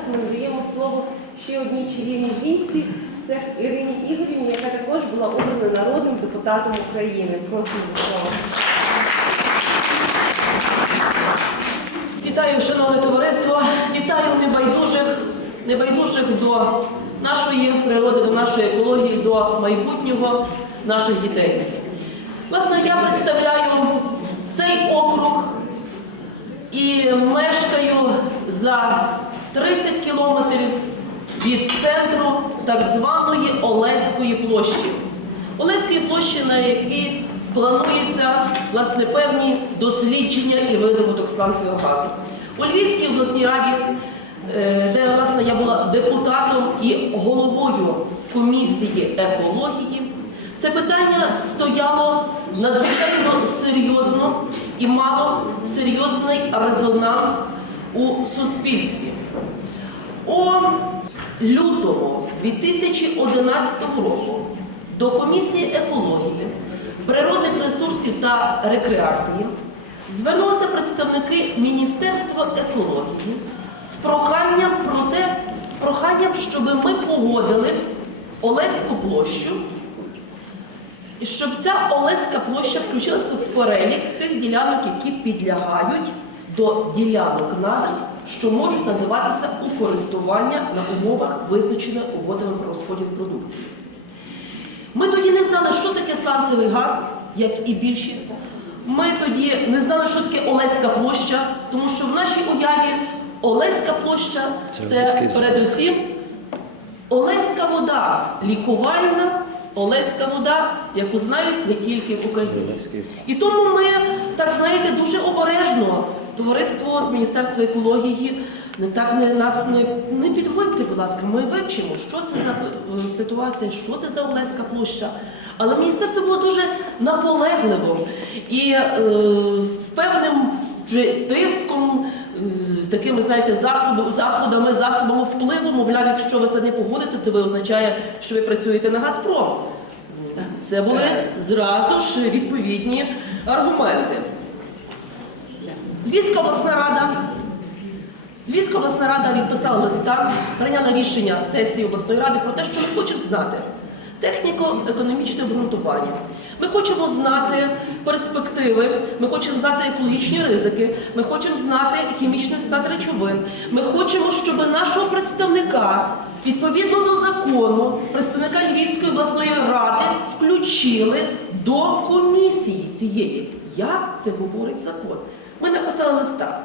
зараз ми надаємо слово ще одній чарівній жінці, це Ірині Ігорівні, яка також була обрана народним депутатом України. Просимо до слова. Вітаю, шановне товариство, вітаю небайдужих, небайдужих до нашої природи, до нашої екології, до майбутнього наших дітей. Власне, я представляю цей округ і мешкаю за 30 кілометрів від центру так званої Олеської площі. Олеської площі, на якій планується власне певні дослідження і видобуток сланцевого газу. У Львівській обласній раді, е, де власне я була депутатом і головою комісії екології, це питання стояло надзвичайно серйозно і мало серйозний резонанс у суспільстві. У лютому 2011 року до комісії екології, природних ресурсів та рекреації звернулися представники Міністерства екології з проханням про те, з проханням, щоб ми погодили Олеську площу і щоб ця Олеська площа включилася в перелік тих ділянок, які підлягають до ділянок надр, що можуть надаватися у користування на умовах, визначених угодами про розподіл продукції. Ми тоді не знали, що таке сланцевий газ, як і більшість. Ми тоді не знали, що таке Олеська площа, тому що в нашій уяві Олеська площа це передусім Олеська вода, лікувальна Олеська вода, яку знають не тільки в Україні. І тому ми, так знаєте, дуже обережно, товариство з Міністерства екології, не так не нас не, не підводьте, будь ласка, ми вивчимо, що це за е, ситуація, що це за Олеська площа. Але міністерство було дуже наполегливим і е, певним тиском, е, такими, знаєте, засобами, заходами, засобами впливу, мовляв, якщо ви це не погодите, то ви означає, що ви працюєте на Газпром. Це були зразу ж відповідні аргументи. Львівська обласна рада. Львівська обласна рада відписала листа, прийняла рішення сесії обласної ради про те, що ми хочемо знати техніко-економічне обґрунтування. Ми хочемо знати перспективи, ми хочемо знати екологічні ризики, ми хочемо знати хімічний склад речовин. Ми хочемо, щоб нашого представника, відповідно до закону, представника Львівської обласної ради включили до комісії цієї. Як це говорить закон? Ми написали листа.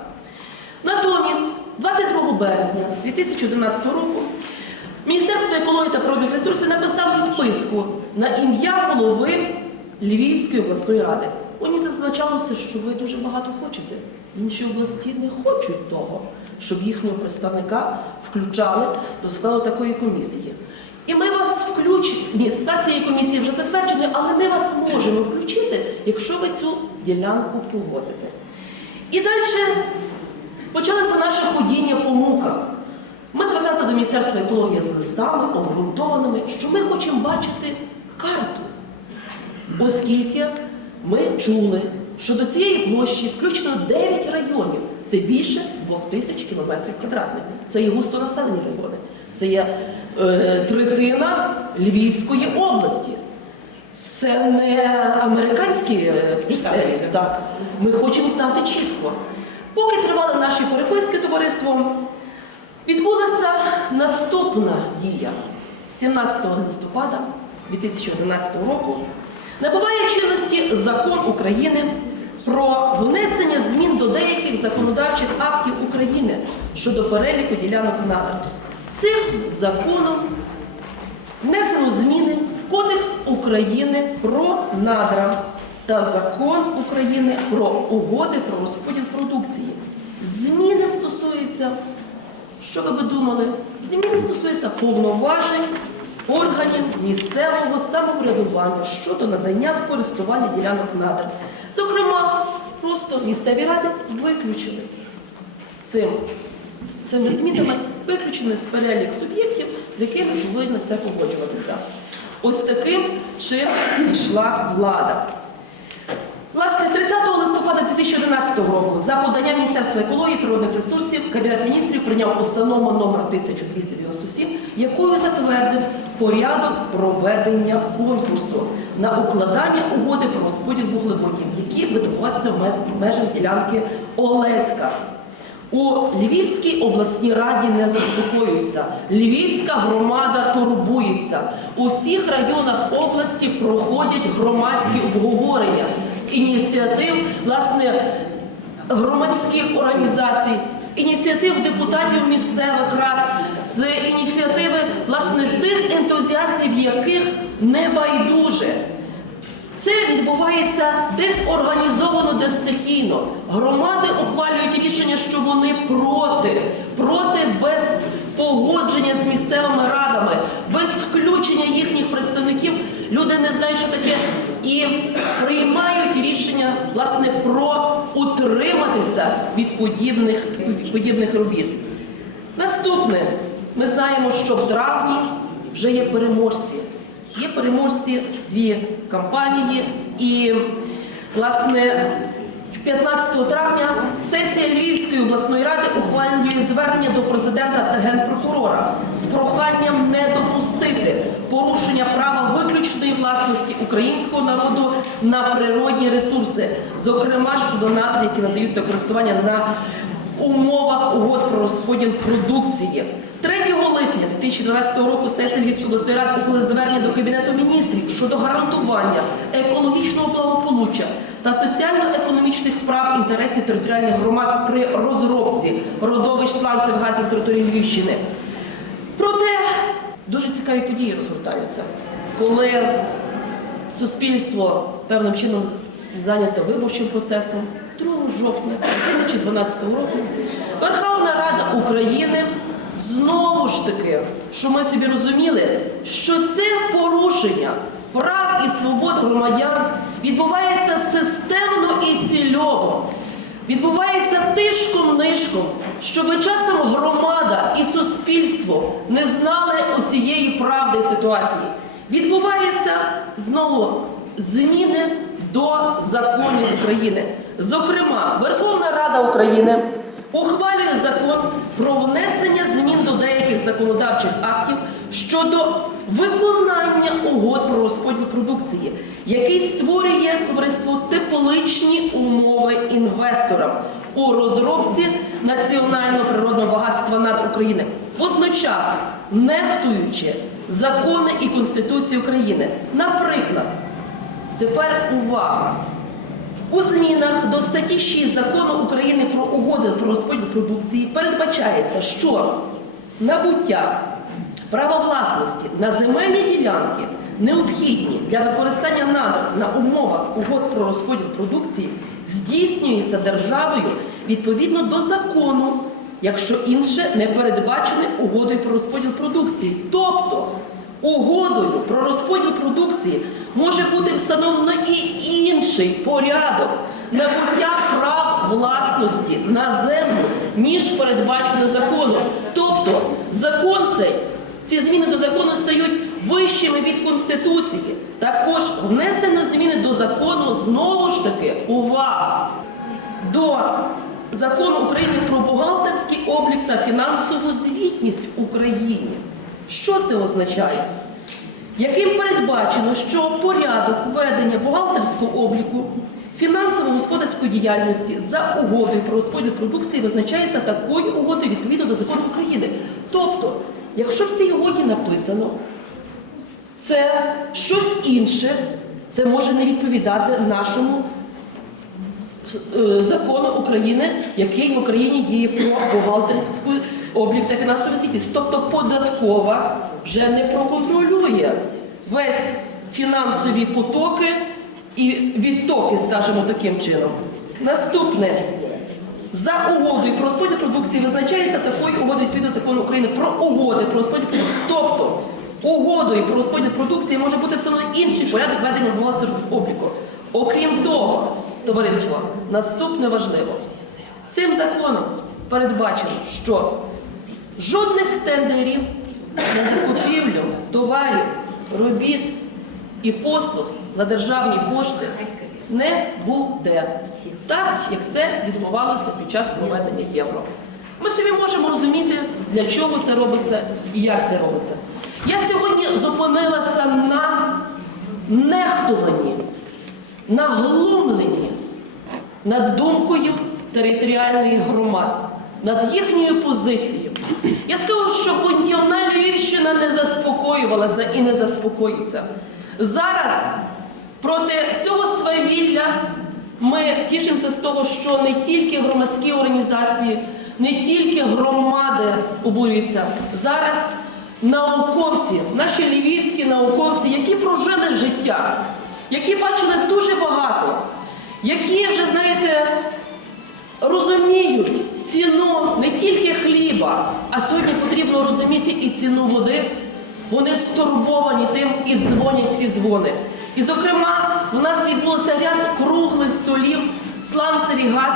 Натомість, 22 березня 2011 року, Міністерство екології та природних ресурсів написало відписку на ім'я голови Львівської обласної ради. У ній зазначалося, що ви дуже багато хочете. Інші області не хочуть того, щоб їхнього представника включали до складу такої комісії. І ми вас включимо. Ні, склад цієї комісії вже затверджений, але ми вас можемо включити, якщо ви цю ділянку погодите. І далі почалося наше ходіння по муках. Ми зверталися до Міністерства екології з листами, обґрунтованими, що ми хочемо бачити карту. Оскільки ми чули, що до цієї площі включено 9 районів. Це більше 2000 кілометрів квадратних. Це є густонаселені райони. Це є е, третина Львівської області. Це не американські е. Так. Ми хочемо знати чітко. Поки тривали наші переписки товариством, відбулася наступна дія 17 листопада 2011 року. Набуває чинності закон України про внесення змін до деяких законодавчих актів України щодо переліку ділянок надр. Цим законом внесено зміни Кодекс України про надра та закон України про угоди про розподіл продукції. Зміни стосуються, що ви би думали? Зміни стосуються повноважень органів місцевого самоврядування щодо надання в користування ділянок надр. Зокрема, просто місцеві ради виключили цим цими змінами виключено з перелік суб'єктів, з якими повинно все погоджуватися. Ось таким чином йшла влада. Власне, 30 листопада 2011 року за поданням Міністерства екології природних ресурсів Кабінет міністрів прийняв постанову номер 1297, якою затвердив порядок проведення конкурсу на укладання угоди про розподіл вуглеводнів, які видобуваються в межах ділянки Олеська. У Львівській обласній раді не заспокоюються. Львівська громада турбується. У всіх районах області проходять громадські обговорення з ініціатив власне громадських організацій, з ініціатив депутатів місцевих рад, з ініціативи власне тих ентузіастів, яких не байдуже. Це відбувається десь організовано, де стихійно. Громади ухвалюють рішення, що вони проти, проти без погодження з місцевими Люди не знають, що таке, і приймають рішення власне про утриматися від подібних, подібних робіт. Наступне, ми знаємо, що в травні вже є переможці. Є переможці дві кампанії, і власне 15 травня сесія Львівської обласної ради ухвалює звернення до президента та генпрокурора з проханням не допустити порушення права виключної власності українського народу на природні ресурси, зокрема щодо надрів, які надаються користування на умовах угод про розподіл продукції. 3 липня 2012 року сесія Львівської обласної ради ухвалила звернення до Кабінету міністрів щодо гарантування екологічного благополуччя та соціально-економічних прав інтересів територіальних громад при розробці родовищ сланцевих газів території Львівщини. Проте дуже цікаві події розгортаються, коли суспільство певним чином зайнято виборчим процесом 2 жовтня 2012 року Верховна Рада України знову ж таки, що ми собі розуміли, що це порушення прав і свобод громадян відбувається системно і цільово. Відбувається тишком-нишком, щоб часом громада і суспільство не знали усієї правди ситуації. Відбуваються знову зміни до законів України. Зокрема, Верховна Рада України ухвалює закон про внесення змін до деяких законодавчих актів щодо виконання угод про розподіл продукції, який створює товариство тепличні умови інвесторам у розробці національного природного багатства над України, водночас нехтуючи закони і Конституцію України. Наприклад, тепер увага. У змінах до статті 6 закону України про угоди про розподіл продукції передбачається, що набуття права власності на земельні ділянки необхідні для використання надр на умовах угод про розподіл продукції здійснюється державою відповідно до закону, якщо інше не передбачене угодою про розподіл продукції. Тобто Угодою про розподіл продукції може бути встановлено і інший порядок набуття прав власності на землю, ніж передбачено законом. Тобто закон цей, ці зміни до закону стають вищими від Конституції. Також внесено зміни до закону знову ж таки увага до закону України про бухгалтерський облік та фінансову звітність в Україні. Що це означає? Яким передбачено, що порядок ведення бухгалтерського обліку фінансово-господарської діяльності за угодою про розподіл продукції визначається такою угодою відповідно до закону України. Тобто, якщо в цій угоді написано це щось інше, це може не відповідати нашому е, закону України, який в Україні діє про бухгалтерську облік та фінансову звітність. Тобто податкова вже не проконтролює весь фінансові потоки і відтоки, скажімо таким чином. Наступне. За угодою про розподіл продукції визначається такою закону України про угоди про розподіл продукції. Тобто угодою про розподіл продукції може бути встановлений інший порядок зведення бухгалтерського обліку. Окрім того, товариство, наступне важливо. Цим законом передбачено, що жодних тендерів на закупівлю товарів, робіт і послуг на державні кошти не буде. Так, як це відбувалося під час проведення євро. Ми собі можемо розуміти, для чого це робиться і як це робиться. Я сьогодні зупинилася на нехтуванні, на глумленні над думкою територіальної громади, над їхньою позицією. Я скажу, що бунтівна Львівщина не заспокоювалася і не заспокоїться. Зараз проти цього свавілля ми тішимося з того, що не тільки громадські організації, не тільки громади обурюються. Зараз науковці, наші львівські науковці, які прожили життя, які бачили дуже багато, які вже, знаєте, розуміють ціну не тільки хліба, а сьогодні потрібно розуміти і ціну води. Вони стурбовані тим і дзвонять всі дзвони. І, зокрема, у нас відбулося ряд круглих столів сланцевий газ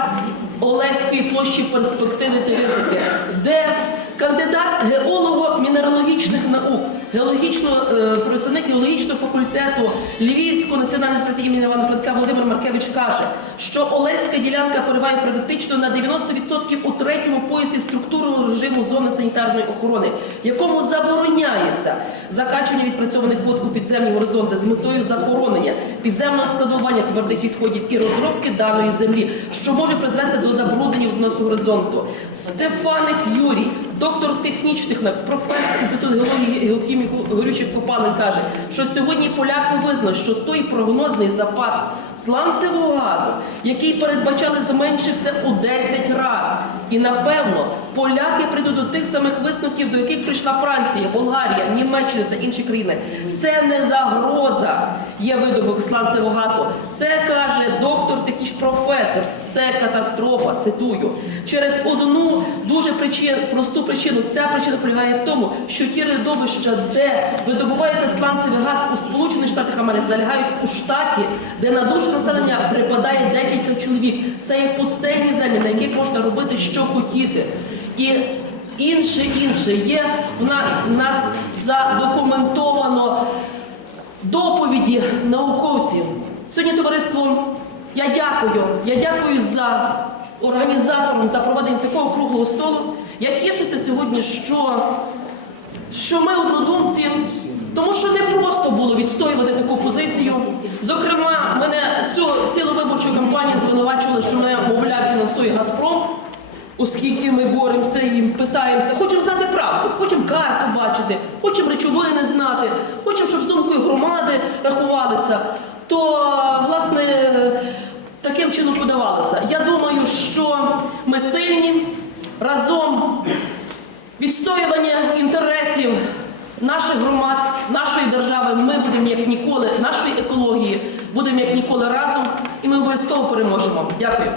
Олеської площі перспективи та ризики, де кандидат геолого-мінералогічних наук, геологічного е, працівник геологічного факультету Львівського національного університету імені Івана Франка Володимир Маркевич каже, що Олеська ділянка перебуває практично на 90% у третьому поясі структурного режиму зони санітарної охорони, якому забороняється закачування відпрацьованих вод у підземні горизонти з метою захоронення підземного складування твердих відходів і розробки даної землі, що може призвести до забруднення відносно горизонту. Стефаник Юрій, доктор технічних наук, професор інституту геології і геохімії горючих копалин, каже, що сьогодні поляки визнали, що той прогнозний запас сланцевого газу, який передбачали, зменшився у 10 разів. І напевно поляки прийдуть до тих самих висновків, до яких прийшла Франція, Болгарія, Німеччина та інші країни. Це не загроза є видобуток сланцевого газу. Це каже доктор, техніч професор. Це катастрофа. Цитую через одну дуже причин, просту причину. Ця причина полягає в тому, що ті родовища, де видобувається сланцевий газ у Сполучених Штатах Америки, залягають у штаті, де на душу населення припадає декілька чоловік. Це є пустельні землі, на яких можна робити що хотіти. І інше інше є в нас задокументовано доповіді науковців. Сьогодні товариство, я дякую. Я дякую за організаторам за проведення такого круглого столу. Я тішуся сьогодні, що, що ми однодумці, тому що не просто було відстоювати таку позицію. Зокрема, мене всю цілу виборчу кампанію звинувачували, що мене, мовляв, фінансує Газпром. Оскільки ми боремося і питаємося, хочемо знати правду, хочемо карту бачити, хочемо речовини знати, хочемо, щоб з думкою громади рахувалися, то власне таким чином подавалося. Я думаю, що ми сильні разом відстоювання інтересів наших громад, нашої держави. Ми будемо як ніколи, нашої екології, будемо як ніколи разом, і ми обов'язково переможемо. Дякую.